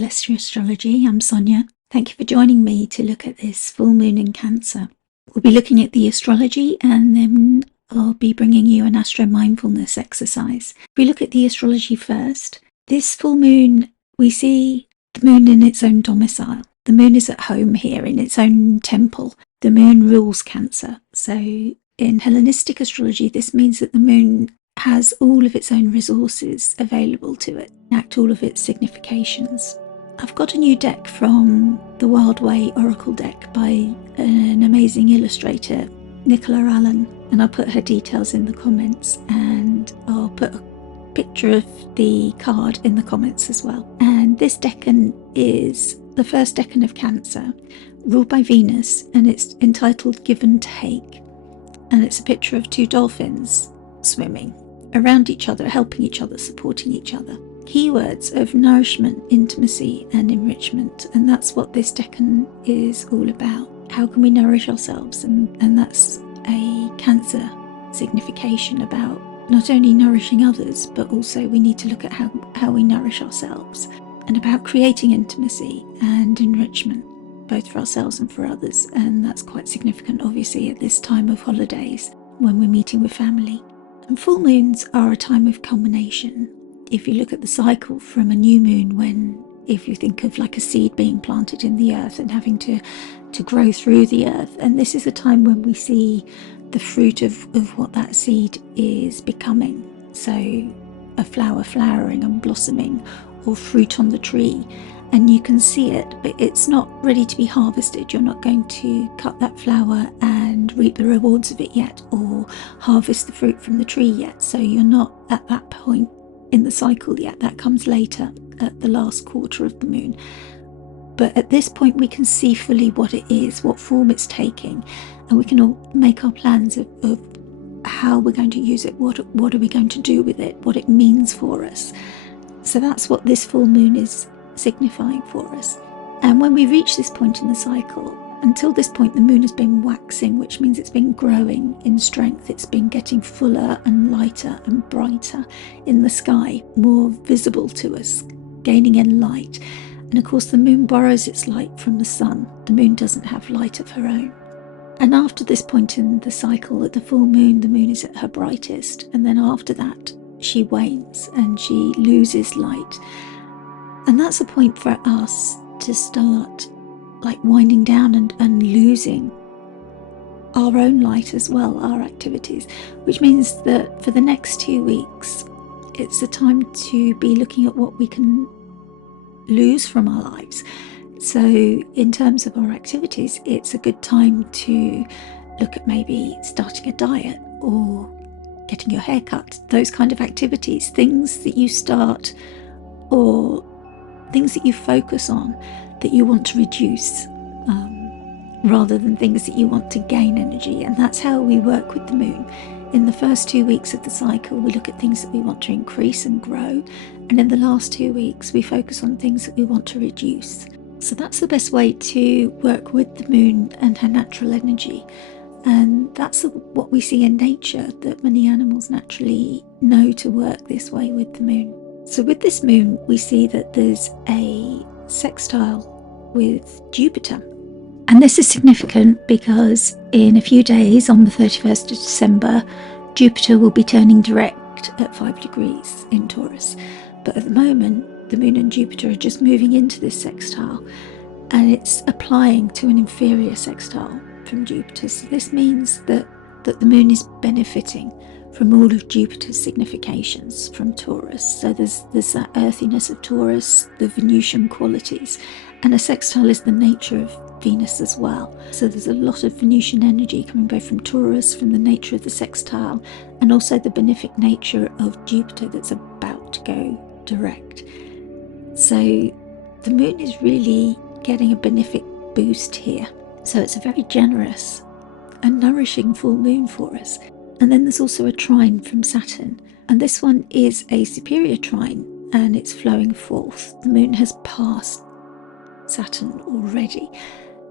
Celestial Astrology. I'm Sonia. Thank you for joining me to look at this full moon in Cancer. We'll be looking at the astrology and then I'll be bringing you an Astro mindfulness exercise. If we look at the astrology first, this full moon, we see the moon in its own domicile. The moon is at home here in its own temple. The moon rules Cancer. So in Hellenistic astrology, this means that the moon has all of its own resources available to it, act all of its significations. I've got a new deck from the Wild Way Oracle deck by an amazing illustrator, Nicola Allen, and I'll put her details in the comments, and I'll put a picture of the card in the comments as well. And this decan is the first decan of Cancer, ruled by Venus, and it's entitled Give and Take, and it's a picture of two dolphins swimming around each other, helping each other, supporting each other. Keywords of nourishment, intimacy and enrichment, and that's what this decan is all about. How can we nourish ourselves? And that's a Cancer signification about not only nourishing others, but also we need to look at how we nourish ourselves, and about creating intimacy and enrichment, both for ourselves and for others. And that's quite significant, obviously, at this time of holidays when we're meeting with family. And full moons are a time of culmination. If you look at the cycle from a new moon, if you think of like a seed being planted in the earth and having to grow through the earth, and this is a time when we see the fruit of what that seed is becoming. So a flower flowering and blossoming, or fruit on the tree, and you can see it, but it's not ready to be harvested. You're not going to cut that flower and reap the rewards of it yet, or harvest the fruit from the tree yet. So you're not at that point in the cycle yet. That comes later, at the last quarter of the moon. But at this point we can see fully what it is, what form it's taking, and we can all make our plans of how we're going to use it, what are we going to do with it, what it means for us. So that's what this full moon is signifying for us. And when we reach this point in the cycle, until this point the moon has been waxing, which means it's been growing in strength. It's been getting fuller and lighter and brighter in the sky, more visible to us, gaining in light. And of course the moon borrows its light from the sun. The moon doesn't have light of her own. And after this point in the cycle, at the full moon, the moon is at her brightest, and then after that she wanes and she loses light. And that's a point for us to start like winding down and losing our own light as well, our activities, which means that for the next 2 weeks, it's a time to be looking at what we can lose from our lives. So in terms of our activities, it's a good time to look at maybe starting a diet or getting your hair cut, those kind of activities, things that you start or things that you focus on that you want to reduce, rather than things that you want to gain energy. And that's how we work with the moon. In the first 2 weeks of the cycle, we look at things that we want to increase and grow, and in the last 2 weeks we focus on things that we want to reduce. So that's the best way to work with the moon and her natural energy. And that's what we see in nature, that many animals naturally know to work this way with the moon. So with this moon, we see that there's a sextile with Jupiter. And this is significant because in a few days, on the 31st of December, Jupiter will be turning direct at 5 degrees in Taurus. But at the moment, the moon and Jupiter are just moving into this sextile, and it's applying to an inferior sextile from Jupiter. So this means that the moon is benefiting from all of Jupiter's significations from Taurus. So there's that earthiness of Taurus, the Venusian qualities, and a sextile is the nature of Venus as well. So there's a lot of Venusian energy coming both from Taurus, from the nature of the sextile, and also the benefic nature of Jupiter that's about to go direct. So the moon is really getting a benefic boost here. So it's a very generous and nourishing full moon for us. And then there's also a trine from Saturn, and this one is a superior trine and it's flowing forth. The moon has passed Saturn already,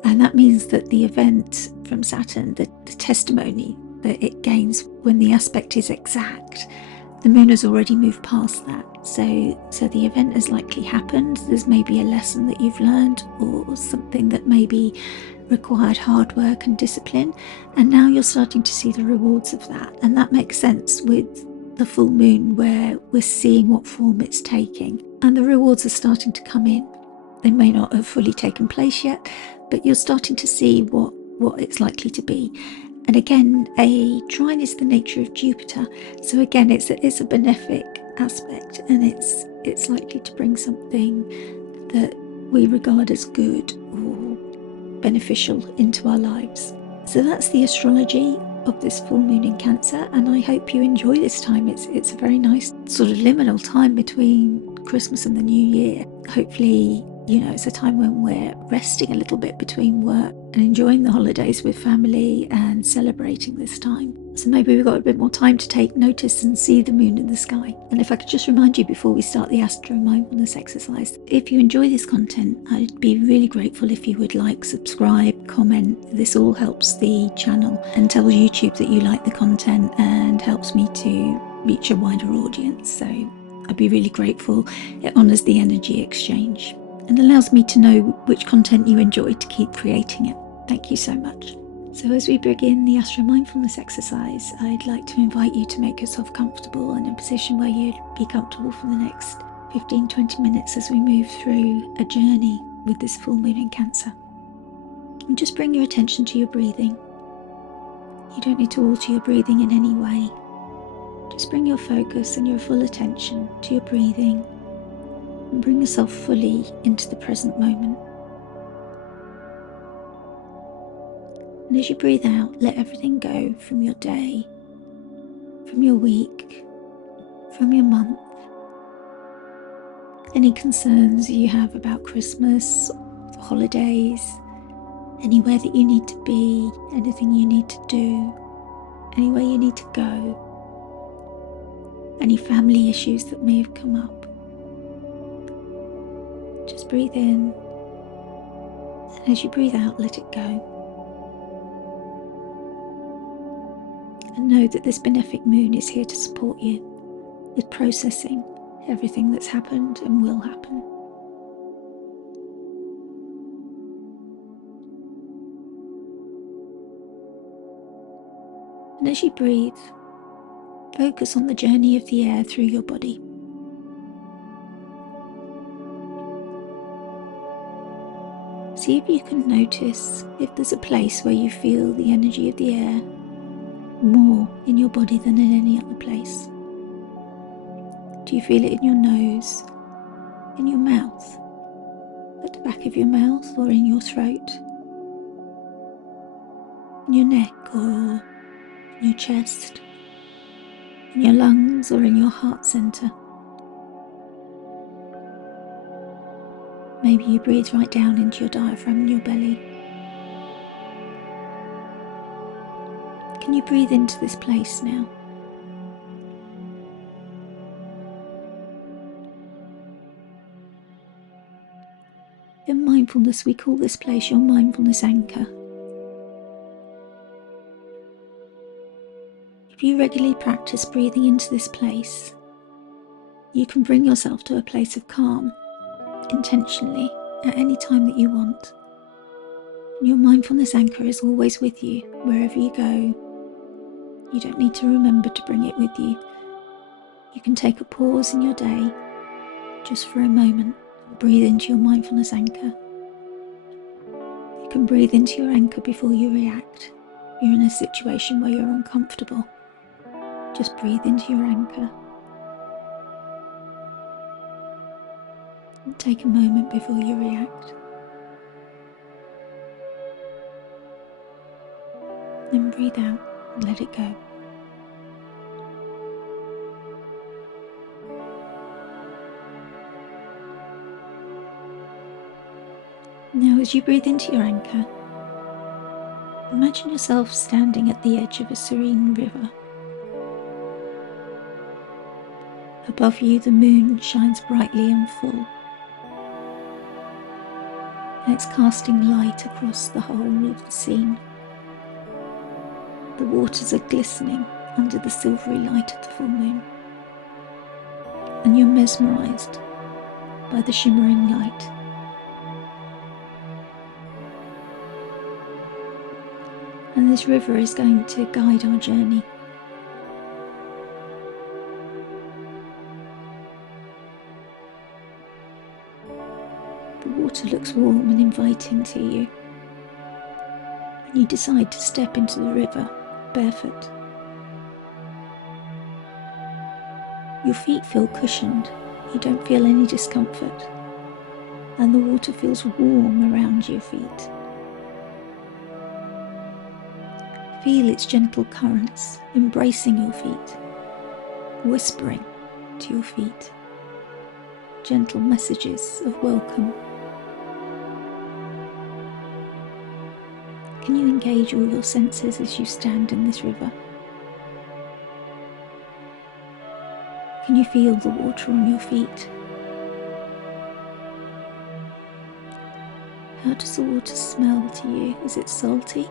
and that means that the event from Saturn, the testimony that it gains when the aspect is exact, The moon has already moved past that. So the event has likely happened. There's maybe a lesson that you've learned, or something that maybe required hard work and discipline, and now you're starting to see the rewards of that. And that makes sense with the full moon, where we're seeing what form it's taking, and the rewards are starting to come in. They may not have fully taken place yet, but you're starting to see what it's likely to be. And again, a trine is the nature of Jupiter, so again it's a benefic aspect, and it's likely to bring something that we regard as good or beneficial into our lives. So that's the astrology of this full moon in Cancer, and I hope you enjoy this time. It's a very nice sort of liminal time between Christmas and the New Year. Hopefully, it's a time when we're resting a little bit between work and enjoying the holidays with family and celebrating this time. So maybe we've got a bit more time to take notice and see the moon in the sky. And if I could just remind you before we start the Astro mindfulness exercise, if you enjoy this content, I'd be really grateful if you would like, subscribe, comment. This all helps the channel and tells YouTube that you like the content and helps me to reach a wider audience. So I'd be really grateful. It honours the energy exchange and allows me to know which content you enjoy to keep creating it. Thank you so much. So as we begin the Astro mindfulness exercise, I'd like to invite you to make yourself comfortable in a position where you'd be comfortable for the next 15-20 minutes as we move through a journey with this full moon in Cancer. And just bring your attention to your breathing. You don't need to alter your breathing in any way. Just bring your focus and your full attention to your breathing, and bring yourself fully into the present moment. And as you breathe out, let everything go from your day, from your week, from your month. Any concerns you have about Christmas, the holidays, anywhere that you need to be, anything you need to do, anywhere you need to go, any family issues that may have come up. Just breathe in, and as you breathe out, let it go. And know that this benefic moon is here to support you with processing everything that's happened and will happen. And as you breathe, focus on the journey of the air through your body. See if you can notice if there's a place where you feel the energy of the air more in your body than in any other place. Do you feel it in your nose, in your mouth, at the back of your mouth, or in your throat, in your neck, or in your chest, in your lungs, or in your heart center? Maybe you breathe right down into your diaphragm and your belly. Can you breathe into this place now? In mindfulness, we call this place your mindfulness anchor. If you regularly practice breathing into this place, you can bring yourself to a place of calm intentionally at any time that you want. And your mindfulness anchor is always with you wherever you go. You don't need to remember to bring it with you. You can take a pause in your day just for a moment and breathe into your mindfulness anchor. You can breathe into your anchor before you react. If you're in a situation where you're uncomfortable, just breathe into your anchor. And take a moment before you react. Then breathe out and let it go. Now, as you breathe into your anchor, imagine yourself standing at the edge of a serene river. Above you, the moon shines brightly and full, and it's casting light across the whole of the scene. The waters are glistening under the silvery light of the full moon. and you're mesmerised by the shimmering light. And this river is going to guide our journey. The water looks warm and inviting to you, and you decide to step into the river barefoot. Your feet feel cushioned, you don't feel any discomfort, and the water feels warm around your feet. Feel its gentle currents embracing your feet, whispering to your feet gentle messages of welcome. Can you engage all your senses as you stand in this river? Can you feel the water on your feet? How does the water smell to you? Is it salty?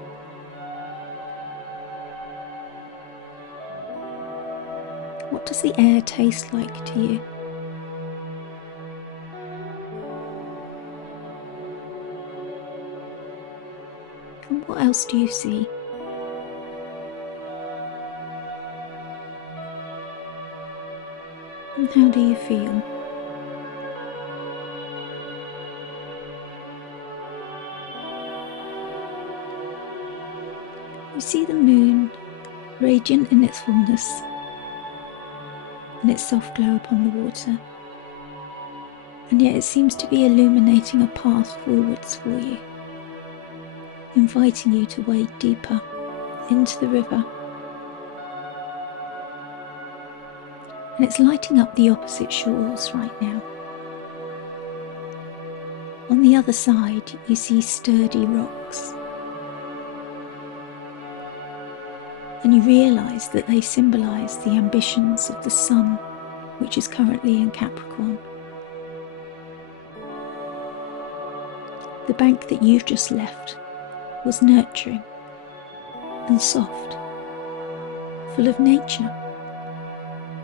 What does the air taste like to you? And what else do you see? And how do you feel? You see the moon, radiant in its fullness, and its soft glow upon the water, and yet it seems to be illuminating a path forwards for you, inviting you to wade deeper into the river. And it's lighting up the opposite shores right now. On the other side, you see sturdy rocks, and you realise that they symbolise the ambitions of the sun, which is currently in Capricorn. The bank that you've just left was nurturing and soft, full of nature,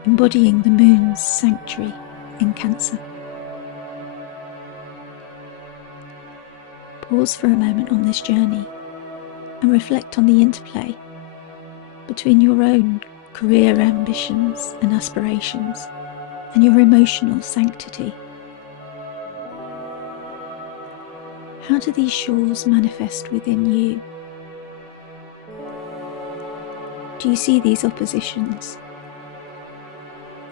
embodying the moon's sanctuary in Cancer. Pause for a moment on this journey and reflect on the interplay between your own career ambitions and aspirations and your emotional sanctity. How do these shores manifest within you? Do you see these oppositions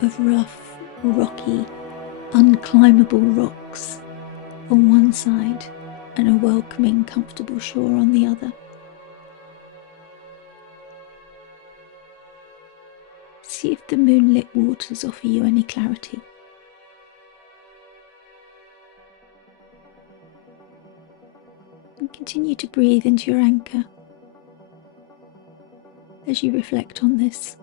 of rough, rocky, unclimbable rocks on one side and a welcoming, comfortable shore on the other? See if the moonlit waters offer you any clarity. And continue to breathe into your anchor as you reflect on this.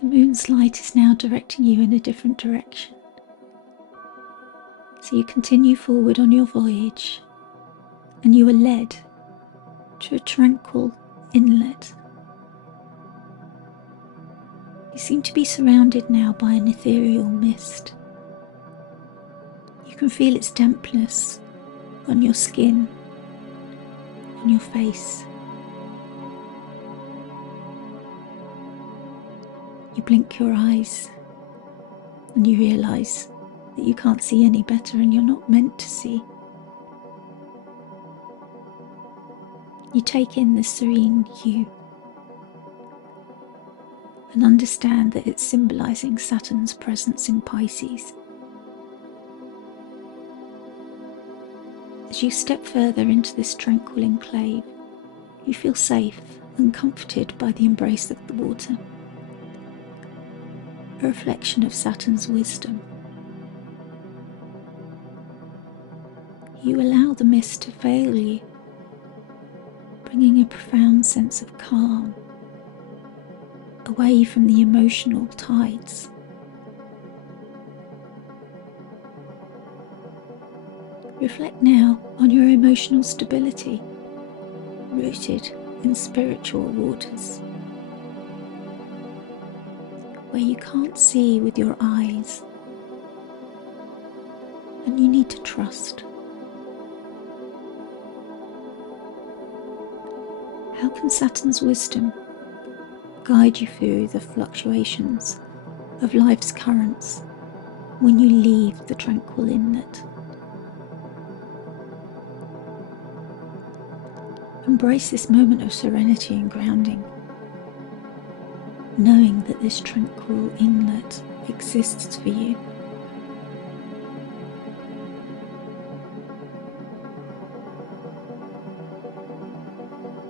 The moon's light is now directing you in a different direction. So you continue forward on your voyage, and you are led to a tranquil inlet. You seem to be surrounded now by an ethereal mist. You can feel its dampness on your skin, on your face. You blink your eyes and you realise that you can't see any better and you're not meant to see. You take in the serene hue and understand that it's symbolising Saturn's presence in Pisces. As you step further into this tranquil enclave, you feel safe and comforted by the embrace of the water, a reflection of Saturn's wisdom. You allow the mist to veil you, bringing a profound sense of calm, away from the emotional tides. Reflect now on your emotional stability. rooted in spiritual waters, where you can't see with your eyes and you need to trust. How can Saturn's wisdom guide you through the fluctuations of life's currents when you leave the tranquil inlet? Embrace this moment of serenity and grounding, knowing that this tranquil inlet exists for you.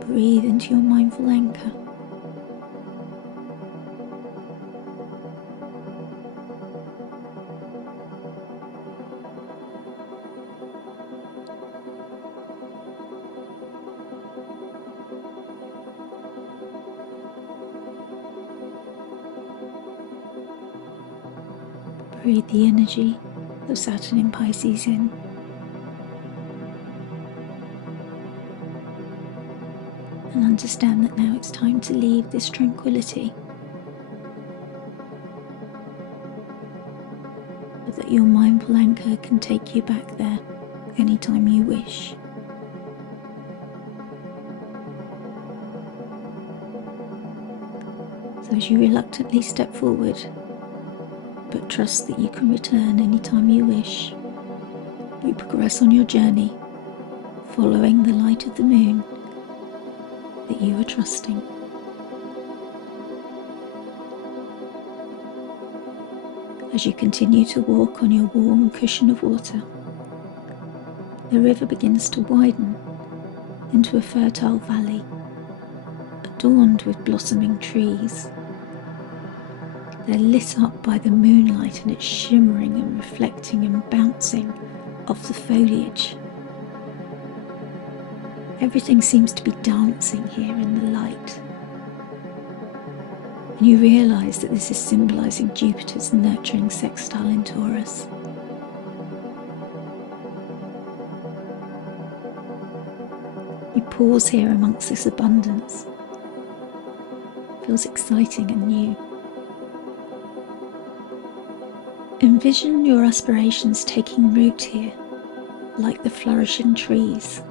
Breathe into your mindful anchor. Breathe the energy of Saturn in Pisces in. And understand that now it's time to leave this tranquility, but that your mindful anchor can take you back there anytime you wish. So as you reluctantly step forward, but trust that you can return anytime you wish, you progress on your journey, following the light of the moon that you are trusting. As you continue to walk on your warm cushion of water, the river begins to widen into a fertile valley, adorned with blossoming trees. They're lit up by the moonlight, and it's shimmering and reflecting and bouncing off the foliage. Everything seems to be dancing here in the light. And you realise that this is symbolising Jupiter's nurturing sextile in Taurus. You pause here amongst this abundance. It feels exciting and new. Envision your aspirations taking root here, like the flourishing trees.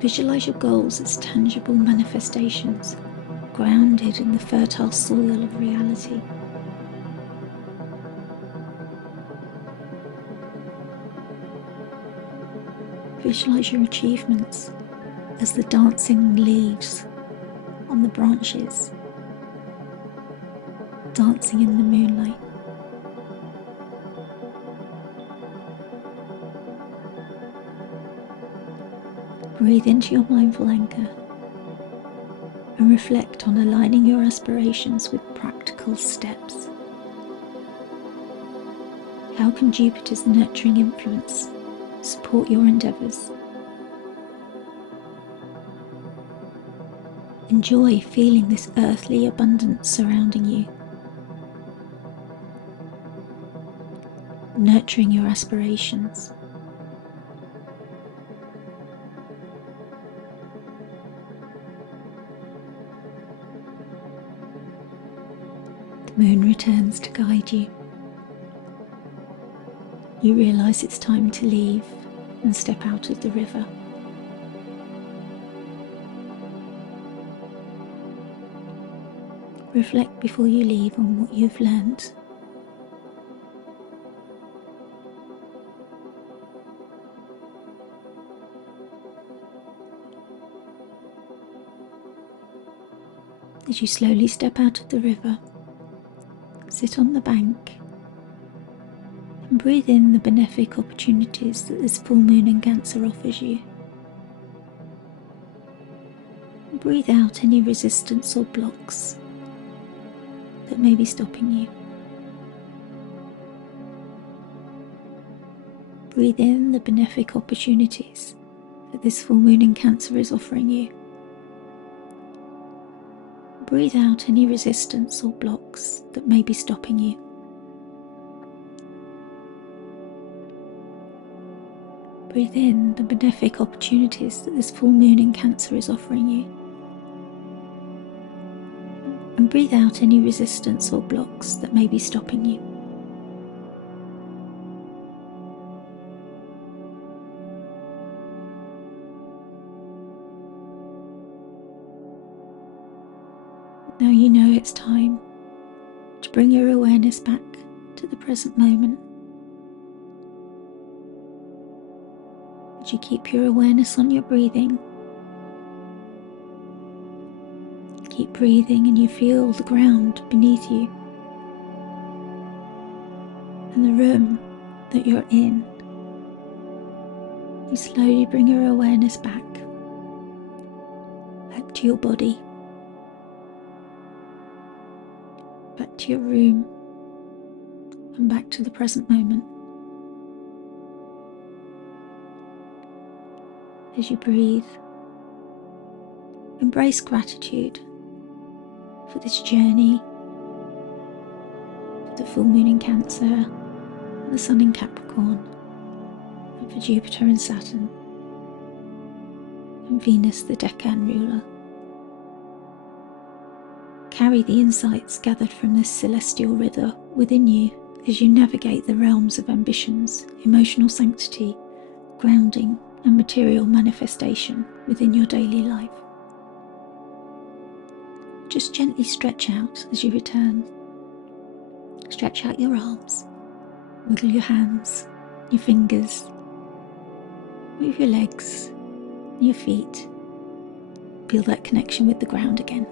Visualize your goals as tangible manifestations, grounded in the fertile soil of reality. Visualize your achievements as the dancing leaves on the branches, dancing in the moonlight. Breathe into your mindful anchor and reflect on aligning your aspirations with practical steps. How can Jupiter's nurturing influence support your endeavours? Enjoy feeling this earthly abundance surrounding you, nurturing your aspirations. The moon returns to guide you. You realise it's time to leave and step out of the river. Reflect before you leave on what you've learnt. As you slowly step out of the river, sit on the bank and breathe in the benefic opportunities that this full moon in Cancer offers you. And breathe out any resistance or blocks that may be stopping you. Breathe in the benefic opportunities that this full moon in Cancer is offering you. Breathe out any resistance or blocks that may be stopping you. Breathe in the benefic opportunities that this full moon in Cancer is offering you. And breathe out any resistance or blocks that may be stopping you. Now you know it's time to bring your awareness back to the present moment. As you keep your awareness on your breathing, keep breathing and you feel the ground beneath you and the room that you're in. You slowly bring your awareness back to your body, back to your room, and back to the present moment. As you breathe, embrace gratitude for this journey, for the full moon in Cancer, the sun in Capricorn, and for Jupiter and Saturn, and Venus, the Decan ruler. Carry the insights gathered from this celestial river within you as you navigate the realms of ambitions, emotional sanctity, grounding, and material manifestation within your daily life. Just gently stretch out as you return. Stretch out your arms, wiggle your hands, your fingers, move your legs, your feet. Feel that connection with the ground again.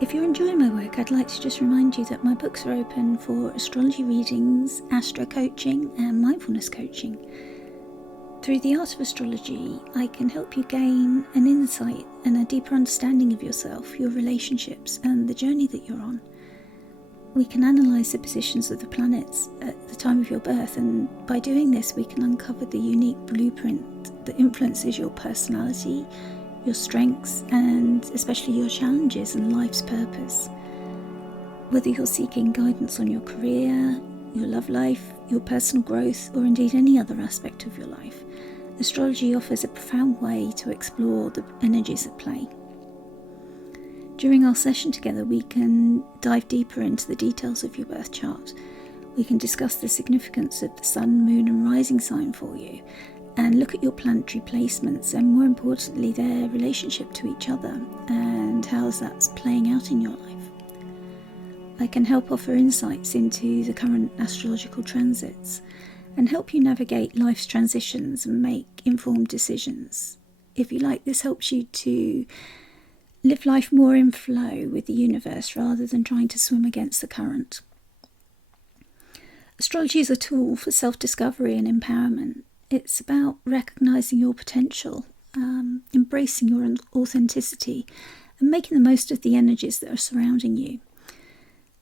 If you're enjoying my work, I'd like to just remind you that my books are open for astrology readings, astro coaching, and mindfulness coaching. Through the art of astrology, I can help you gain an insight and a deeper understanding of yourself, your relationships, and the journey that you're on. We can analyse the positions of the planets at the time of your birth, and by doing this we can uncover the unique blueprint that influences your personality, your strengths, and especially your challenges and life's purpose. Whether you're seeking guidance on your career, your love life, your personal growth, or indeed any other aspect of your life, astrology offers a profound way to explore the energies at play. During our session together, we can dive deeper into the details of your birth chart. We can discuss the significance of the sun, moon, and rising sign for you, and look at your planetary placements and, more importantly, their relationship to each other and how that's playing out in your life. I can help offer insights into the current astrological transits and help you navigate life's transitions and make informed decisions. If you like, this helps you to live life more in flow with the universe rather than trying to swim against the current. Astrology is a tool for self-discovery and empowerment. It's about recognising your potential, embracing your authenticity, and making the most of the energies that are surrounding you.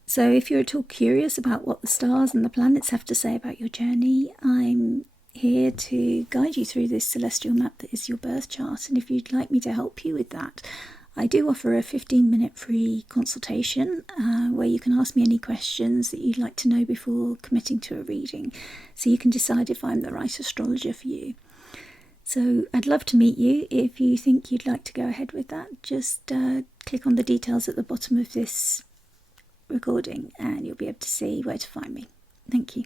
So if you're at all curious about what the stars and the planets have to say about your journey, I'm here to guide you through this celestial map that is your birth chart. And if you'd like me to help you with that, I do offer a 15-minute free consultation where you can ask me any questions that you'd like to know before committing to a reading, so you can decide if I'm the right astrologer for you. So I'd love to meet you. If you think you'd like to go ahead with that, just click on the details at the bottom of this recording and you'll be able to see where to find me. Thank you.